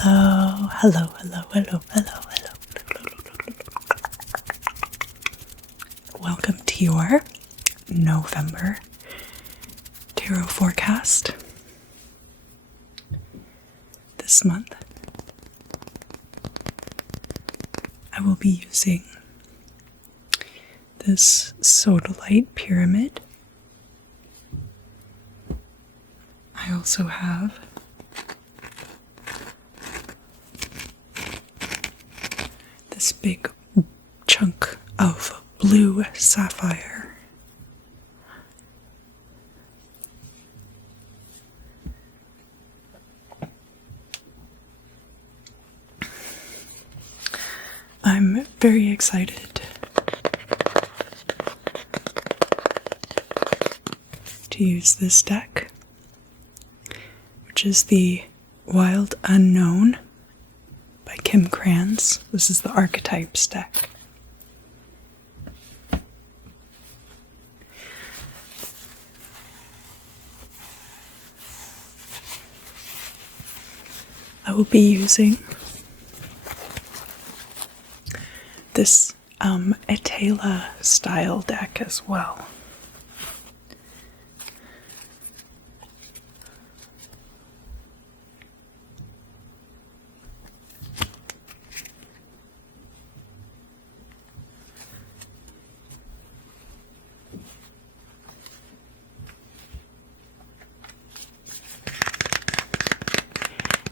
Hello, hello, hello, hello, hello, hello. Welcome to your November tarot forecast. This month, I will be using this sodalite pyramid. I also have this big chunk of blue sapphire. I'm very excited to use this deck, which is the Wild Unknown by Krans. This is the Archetypes deck. I will be using this Etteilla style deck as well.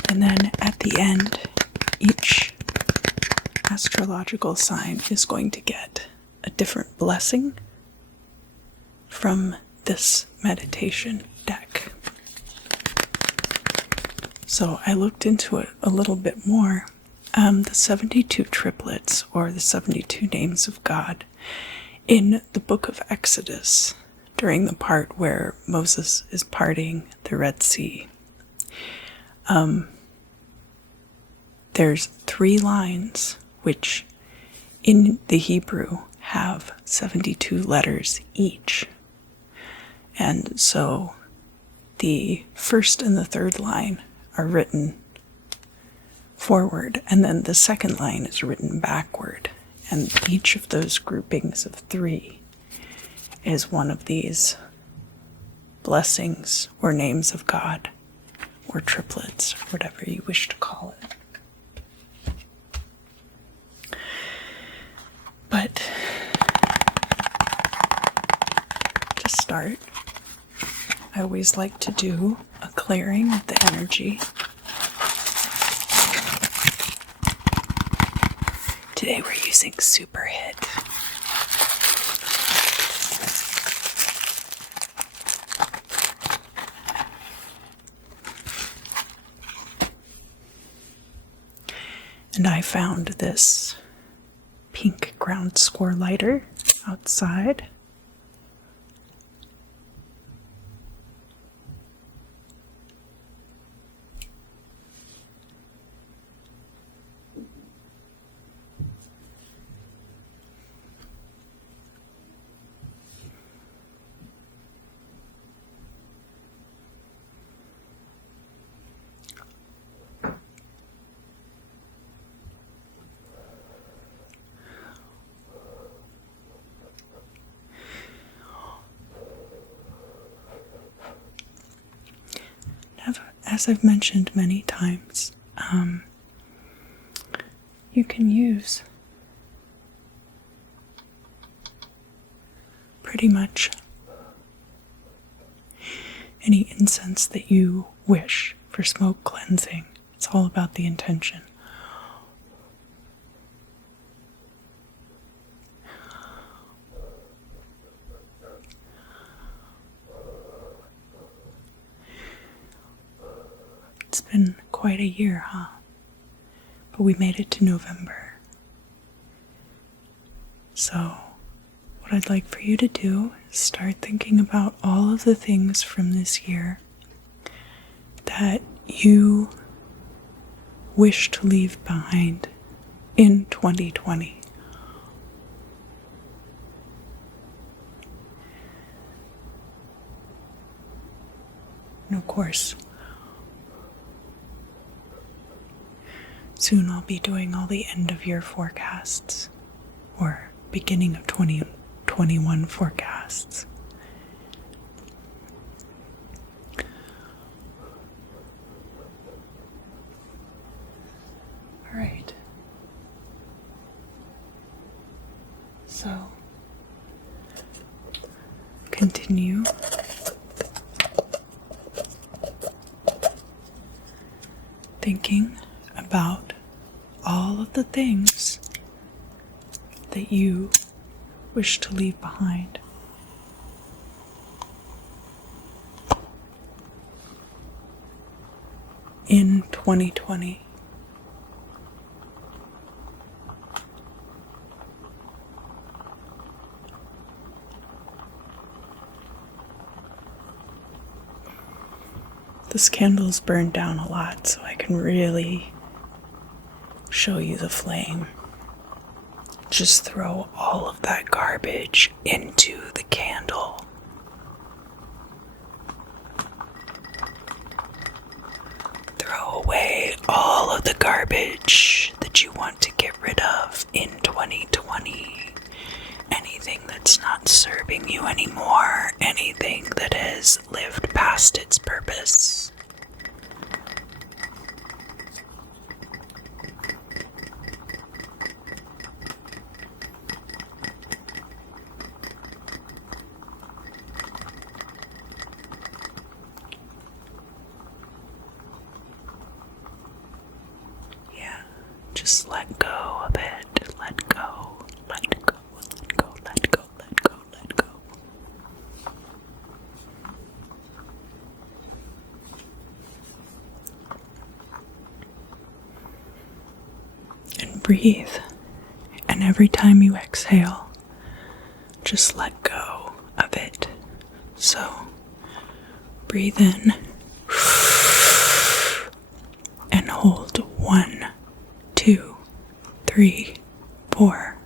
And then at the end, each astrological sign is going to get a different blessing from this meditation deck. So I looked into it a little bit more. The 72 triplets, or the 72 names of God, in the book of Exodus, during the part where Moses is parting the Red Sea. There's 3 lines which in the Hebrew have 72 letters each. And so the first and the third line are written forward, and then the second line is written backward. And each of those groupings of 3 is one of these blessings or names of God, or triplets, or whatever you wish to call it. But to start, I always like to do a clearing of the energy. Today we're using Super Hit. And I found this pink ground score lighter outside. As I've mentioned many times, you can use pretty much any incense that you wish for smoke cleansing. It's all about the intention. It's been quite a year, huh? But we made it to November. So, what I'd like for you to do is start thinking about all of the things from this year that you wish to leave behind in 2020. And of course, soon I'll be doing all the end of year forecasts, or beginning of 2021 forecasts. All right. So, continue thinking about all of the things that you wish to leave behind. In 2020. This candle's burned down a lot, so I can really show you the flame. Just throw all of that garbage into the candle. Throw away all of the garbage that you want to get rid of in 2020. Anything that's not serving you anymore, anything that has lived past its purpose. Yeah, just let go of it. Let go, let go. Let go. And breathe. And every time you exhale, just let go of it. So, breathe in and hold 1, 2, 3, 4.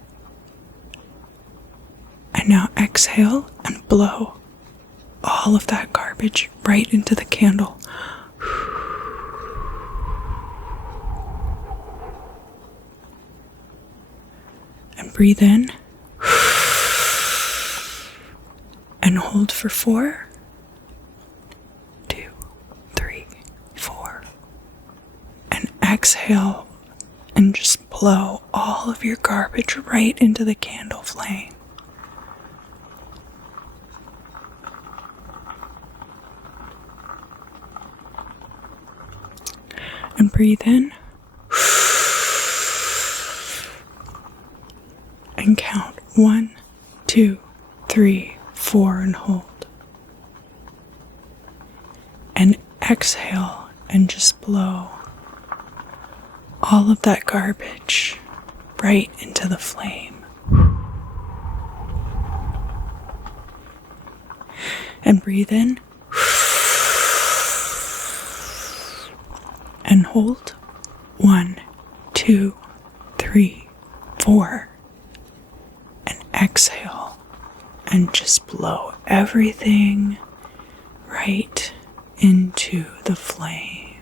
And now exhale and blow all of that garbage right into the candle. And breathe in. And hold for 4, 2, 3, 4. And exhale and just blow all of your garbage right into the candle flame. And breathe in. And count 1, 2, 3, 4 and hold. And exhale and just blow all of that garbage right into the flame. And breathe in. And hold 1, 2, 3, 4. And exhale and just blow everything right into the flame.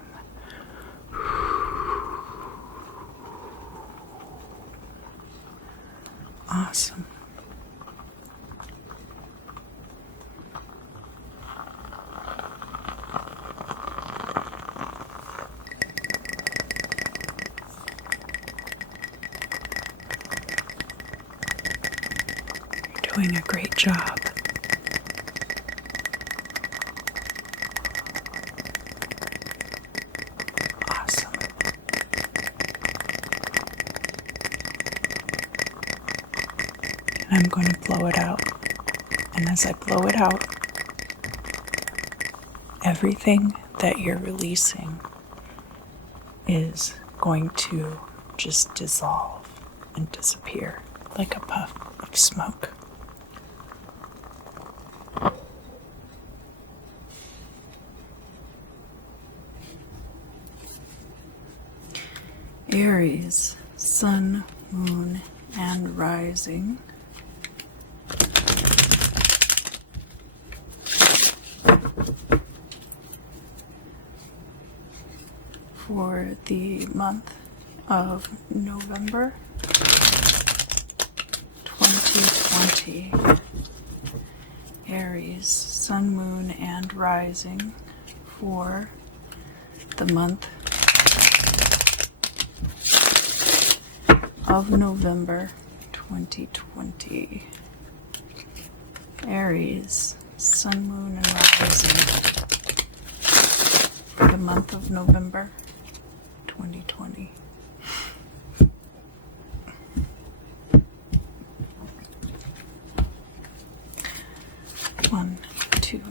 Awesome. Doing a great job. Awesome. And I'm going to blow it out. And as I blow it out, everything that you're releasing is going to just dissolve and disappear like a puff of smoke. Aries, Sun, Moon, and Rising. For the month of November 2020. Aries, Sun, Moon, and Rising for the month of November 2020. Aries, Sun, Moon, and Rising for the month of November 2020. One, two,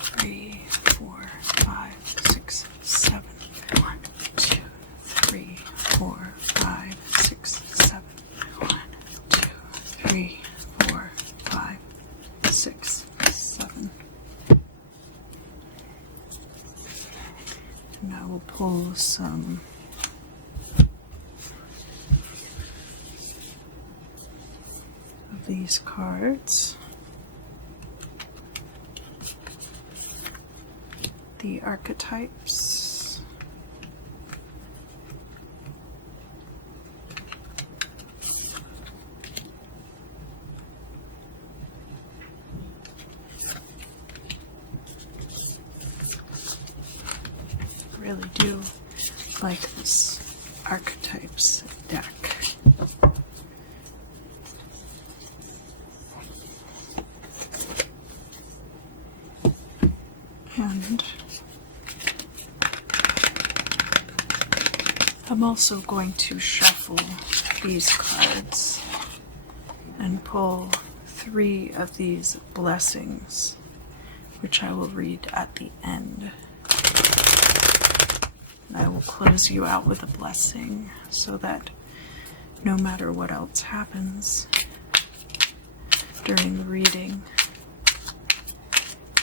three, four, five, six, seven. 1, 2, 3, 4, 5, 6, 7. 1, 2, 3, 4, 5, 6, 7. And I will pull some of these cards. The Archetypes. I really do like this Archetypes deck. And I'm also going to shuffle these cards and pull 3 of these blessings, which I will read at the end. And I will close you out with a blessing so that no matter what else happens during the reading,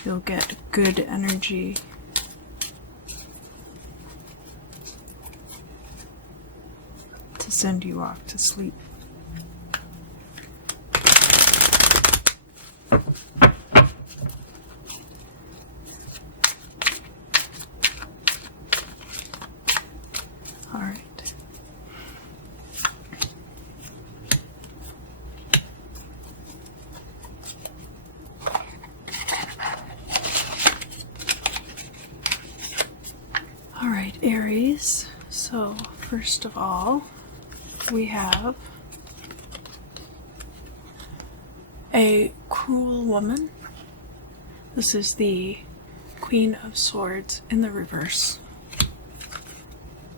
you'll get good energy to send you off to sleep. All right. All right, Aries. So, first of all, we have a cruel woman. This is the Queen of Swords in the reverse.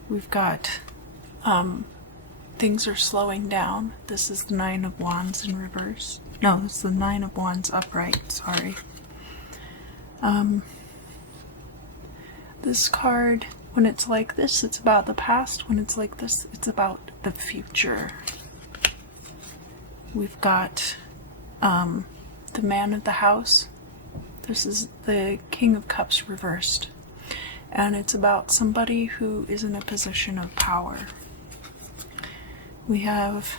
We've got things are slowing down. This is the 9 of Wands in reverse. No, it's the 9 of Wands upright, sorry. This card, when it's like this, it's about the past. When it's like this, it's about the future. We've got the man of the house. This is the King of Cups reversed. And it's about somebody who is in a position of power. We have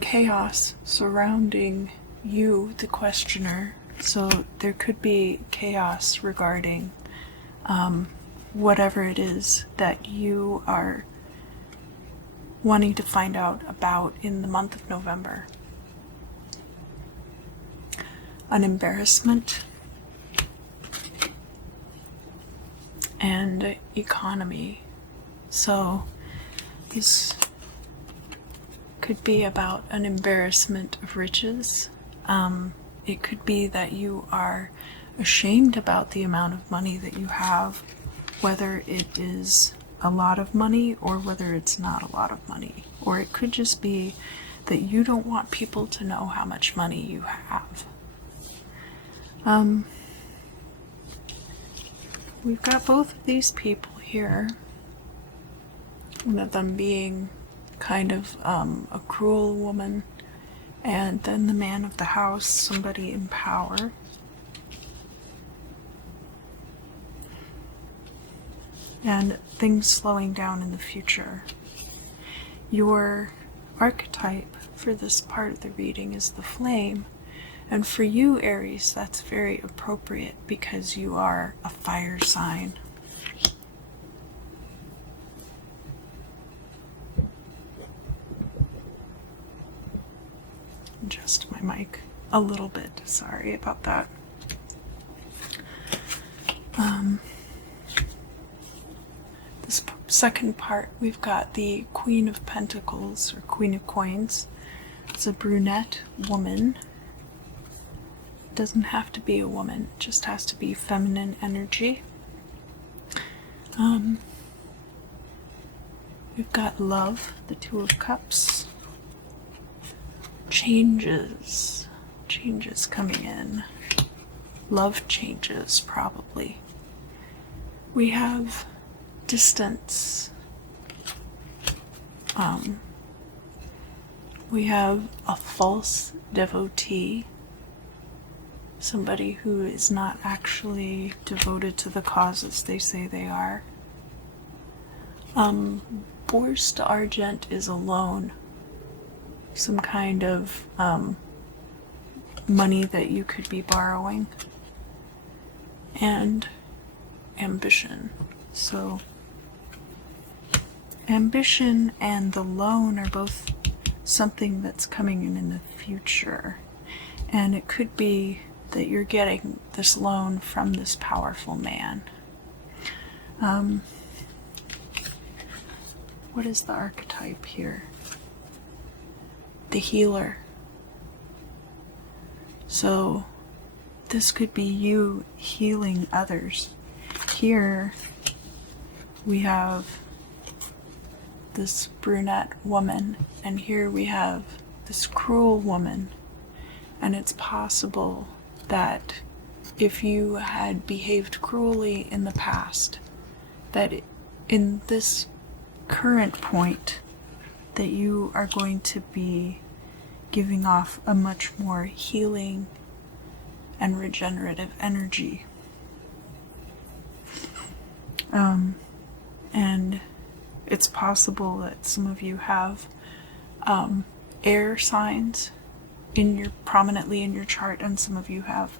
chaos surrounding you, the questioner. So there could be chaos regarding whatever it is that you are wanting to find out about in the month of November. An embarrassment and economy. So this could be about an embarrassment of riches. It could be that you are ashamed about the amount of money that you have, whether it is a lot of money or whether it's not a lot of money. Or it could just be that you don't want people to know how much money you have. We've got both of these people here. One of them being kind of a cruel woman, and then the man of the house, somebody in power. And things slowing down in the future. Your archetype for this part of the reading is the flame. And for you, Aries, that's very appropriate because you are a fire sign. adjust my mic a little bit. Sorry about that. This second part, we've got the Queen of Pentacles, or Queen of Coins. It's a brunette woman. It doesn't have to be a woman, it just has to be feminine energy. We've got love, the Two of Cups. Changes coming in. Love changes, probably. We have distance. We have a false devotee. Somebody who is not actually devoted to the causes they say they are. Bourse d'Argent is a loan. Some kind of money that you could be borrowing. And ambition. So ambition and the loan are both something that's coming in the future. And it could be that you're getting this loan from this powerful man. What is the archetype here? The healer. So this could be you healing others. Here we have this brunette woman, and here we have this cruel woman. And it's possible that if you had behaved cruelly in the past, that in this current point that you are going to be giving off a much more healing and regenerative energy. And it's possible that some of you have air signs prominently in your chart, and some of you have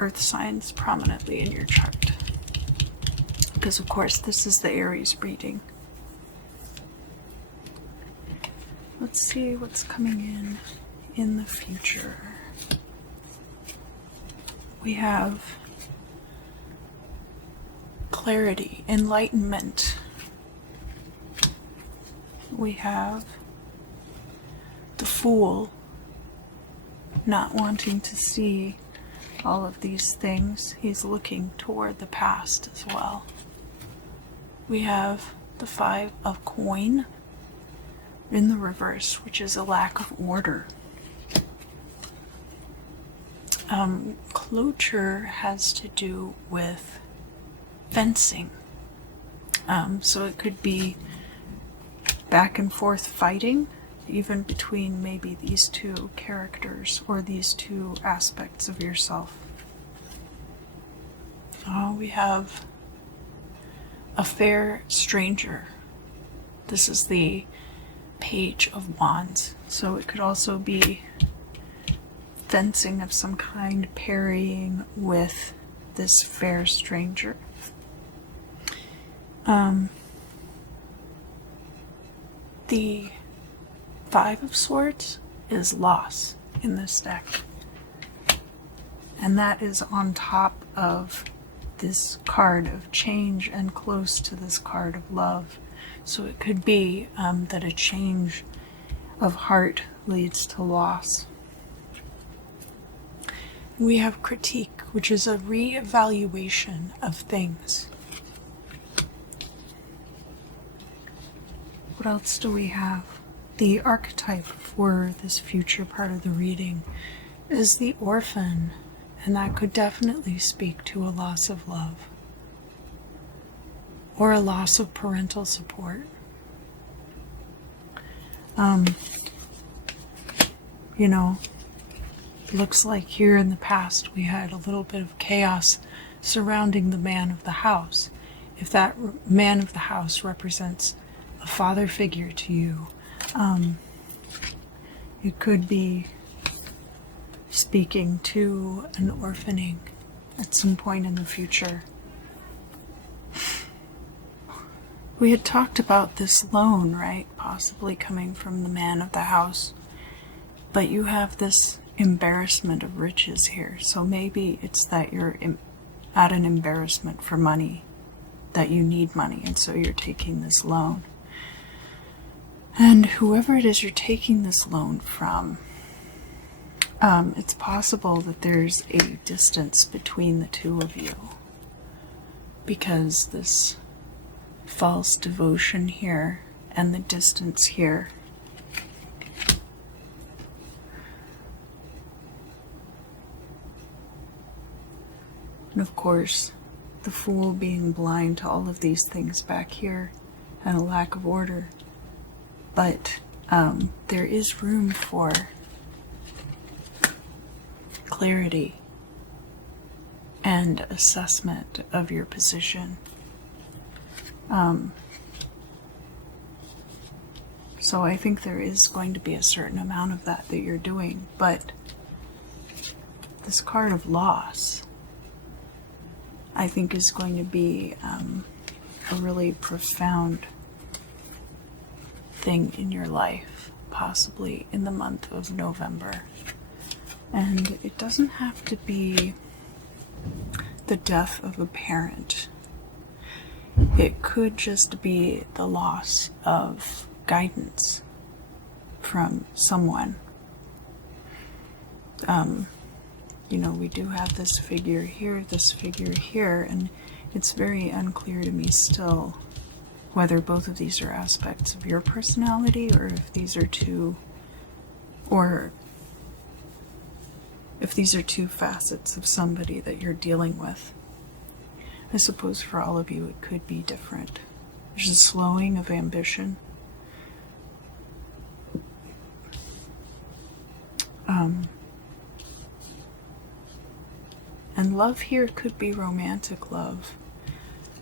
earth signs prominently in your chart. Because of course this is the Aries reading. Let's see what's coming in the future. We have clarity, enlightenment. We have the Fool, not wanting to see all of these things. He's looking toward the past as well. We have the Five of Coin in the reverse, which is a lack of order. Closure has to do with fencing. So it could be back and forth fighting, even between maybe these two characters or these two aspects of yourself. We have a fair stranger. This is the Page of Wands. So it could also be fencing of some kind, parrying with this fair stranger. The Five of Swords is loss in this deck. And that is on top of this card of change and close to this card of love. So it could be that a change of heart leads to loss. We have critique, which is a re-evaluation of things. What else do we have? The archetype for this future part of the reading is the orphan, and that could definitely speak to a loss of love or a loss of parental support. Looks like here in the past we had a little bit of chaos surrounding the man of the house. If that man of the house represents a father figure to you, it could be speaking to an orphaning at some point in the future. We had talked about this loan, right? Possibly coming from the man of the house. But you have this embarrassment of riches here. So maybe it's that you're at an embarrassment for money, that you need money, and so you're taking this loan. And whoever it is you're taking this loan from, it's possible that there's a distance between the two of you, because this false devotion here and the distance here. And of course, the Fool being blind to all of these things back here and a lack of order. But there is room for clarity and assessment of your position. So I think there is going to be a certain amount of that you're doing, but this card of loss, I think, is going to be a really profound thing in your life, possibly in the month of November. And it doesn't have to be the death of a parent. It could just be the loss of guidance from someone. You know, we do have this figure here, and it's very unclear to me still whether both of these are aspects of your personality, or if these are two, facets of somebody that you're dealing with. I suppose for all of you it could be different. There's a slowing of ambition. And love here could be romantic love,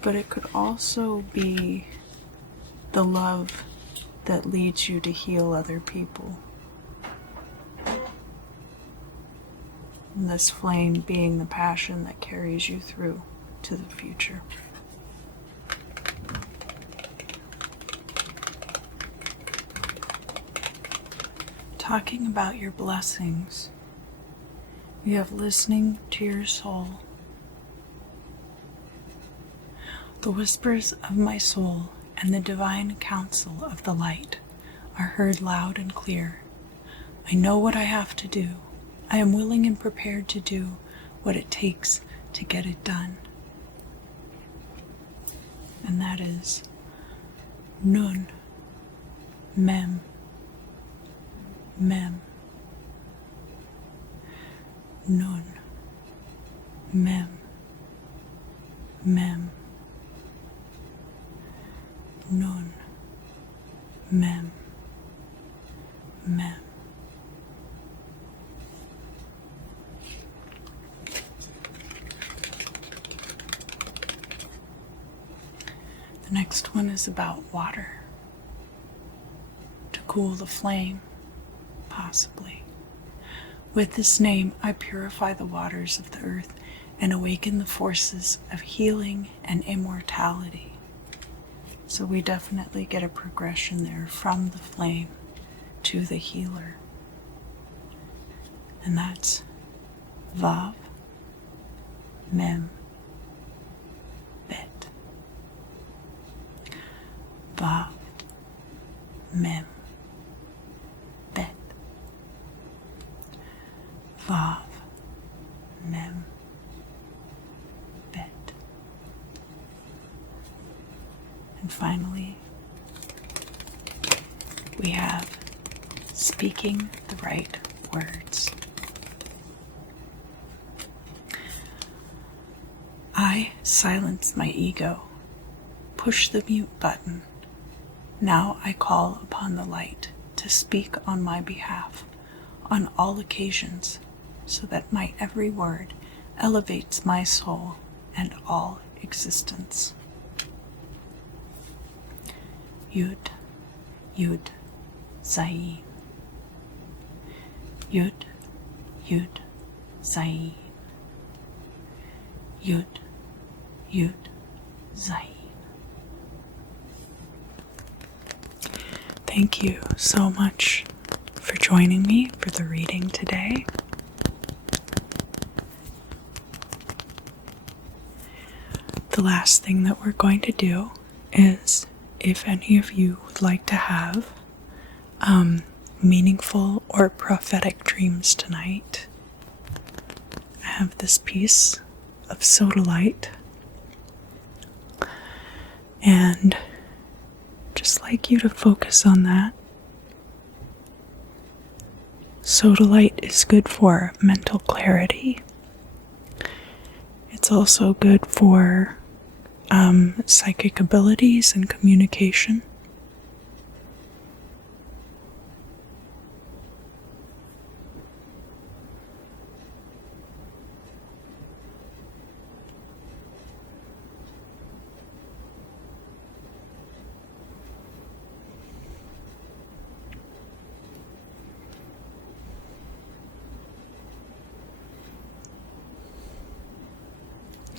but it could also be the love that leads you to heal other people. And this flame being the passion that carries you through to the future. Talking about your blessings, you have listening to your soul. The whispers of my soul and the divine counsel of the light are heard loud and clear. I know what I have to do. I am willing and prepared to do what it takes to get it done. And that is Nun, Mem, Mem. Nun, Mem, Mem. Nun, Mem, Mem. The next one is about water. To cool the flame, possibly. With this name, I purify the waters of the earth and awaken the forces of healing and immortality. So we definitely get a progression there from the flame to the healer. And that's Vav, Mem, Bet. Vav, Mem, Bet. Vav, Mem, Bet. And finally, we have speaking the right words. I silence my ego, push the mute button. Now I call upon the light to speak on my behalf on all occasions, so that my every word elevates my soul and all existence. Yud, Yud, Zayin. Yud, Yud, Zayin. Yud, Yud, Zayin. Thank you so much for joining joining me for the reading today. The last thing that we're going to do is, if any of you would like to have meaningful or prophetic dreams tonight, I have this piece of sodalite, and just like you to focus on that. Sodalite is good for mental clarity. It's also good for psychic abilities and communication.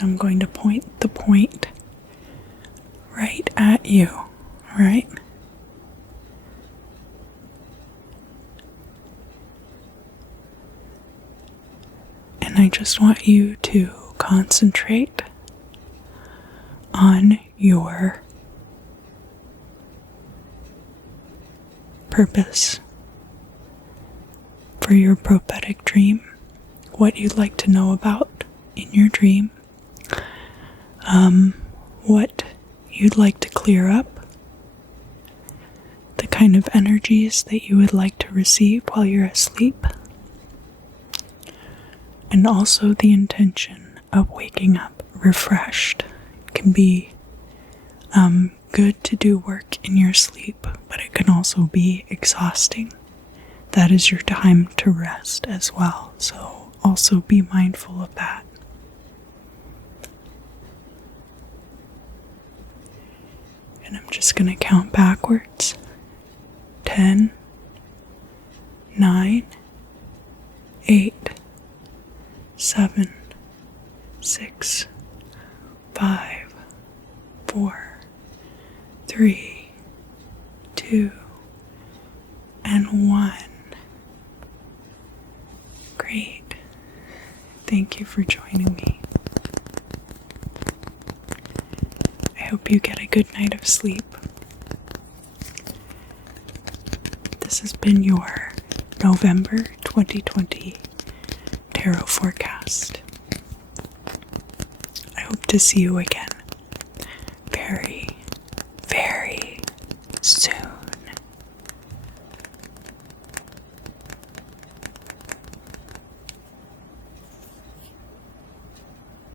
I'm going to point the point right at you, right? And I just want you to concentrate on your purpose for your prophetic dream, what you'd like to know about in your dream, what you'd like to clear up, the kind of energies that you would like to receive while you're asleep, and also the intention of waking up refreshed. It can be good to do work in your sleep, but it can also be exhausting. That is your time to rest as well, so also be mindful of that. And I'm just going to count backwards. 10, 9, 8, 7, 6, 5, 4, 3, 2, and 1. Great. Thank you for joining me. I hope you get a good night of sleep. This has been your November 2020 Tarot Forecast. I hope to see you again very, very soon.